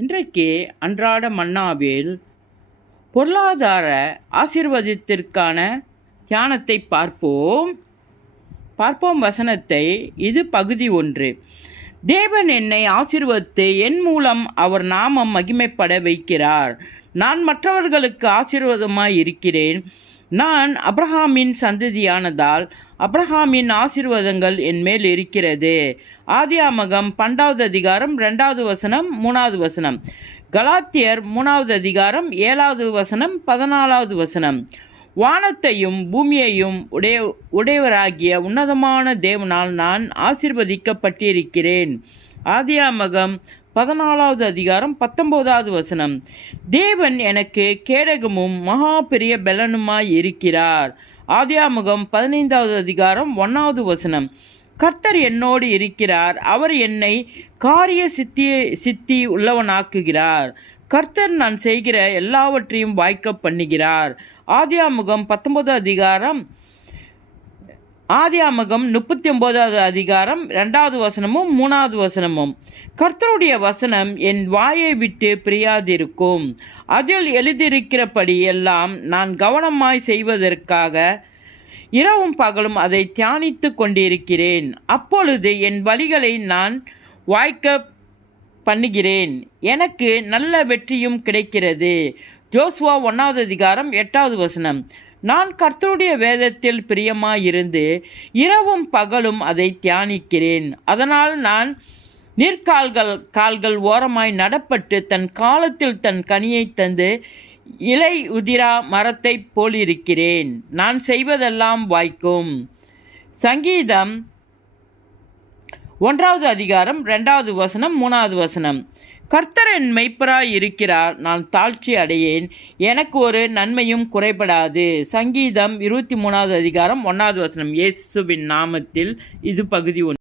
இன்றைக்கு அன்றாட மன்னாவில் பொருளாதார ஆசீர்வாதத்திற்கான தியானத்தை பார்ப்போம் வசனத்தை. இது பகுதி 1. தேவன் என்னை ஆசீர்வதித்து என் மூலம் அவர் நாமம் மகிமைப்பட வைக்கிறார். நான் மற்றவர்களுக்கு ஆசீர்வாதமாய் இருக்கிறேன். நான் அப்ரஹாமின் சந்ததியானதால் அப்ரஹாமின் ஆசீர்வாதங்கள் என் மேல் இருக்கிறது. ஆதியாகமம் 12வது அதிகாரம் 2வது வசனம் 3வது வசனம். கலாத்தியர் 3வது அதிகாரம் 7வது வசனம் 14வது வசனம். வானத்தையும் பூமியையும் உடையவராகிய உன்னதமான தேவனால் நான் ஆசீர்வதிக்கப்பட்டிருக்கிறேன். ஆதியாகமம் 14வது அதிகாரம் 19வது வசனம். தேவன் எனக்கு கேடகமும் மகா பெரிய பெலனுமாய் இருக்கிறார். ஆதியாகமம் 15வது அதிகாரம் 1வது வசனம். கர்த்தர் என்னோடு இருக்கிறார். அவர் என்னை காரிய சித்தி உள்ளவனாக்குகிறார். கர்த்தர் நான் செய்கிற எல்லாவற்றையும் வாய்க்க பண்ணுகிறார். ஆதியாகமம் 39வது அதிகாரம் 2வது வசனமும் 3வது வசனமும். கர்த்தருடைய வசனம் என் வாயை விட்டு பிரியாதிருக்கும். அதில் எழுதியிருக்கிறபடி எல்லாம் நான் கவனமாய் செய்வதற்காக இரவும் பகலும் அதை தியானித்து கொண்டிருக்கிறேன். அப்பொழுது என் வழிகளை நான் வாய்க்க பண்ணுகிறேன். எனக்கு நல்ல வெற்றியும் கிடைக்கிறது. யோசுவா 1வது அதிகாரம் 8வது வசனம். நான் கர்த்தருடைய வேதத்தில் பிரியமாயிருந்து இரவும் பகலும் அதை தியானிக்கிறேன். அதனால் நான் கால்கள் ஓரமாய் நடப்பட்டு தன் காலத்தில் தன் கனியை தந்து இலை உதிரா மரத்தை போலிருக்கிறேன். நான் செய்வதெல்லாம் வாய்க்கும். சங்கீதம் 1வது அதிகாரம் 2வது வசனம் 3வது வசனம். கர்த்தர் என் மெய்ப்பராய் இருக்கிறார். நான் தாழ்ச்சி அடையேன். எனக்கு ஒரு நன்மையும் குறைபடாது. சங்கீதம் 23வது அதிகாரம் 1வது வசனம். இயேசுவின் நாமத்தில். இது பகுதி 1.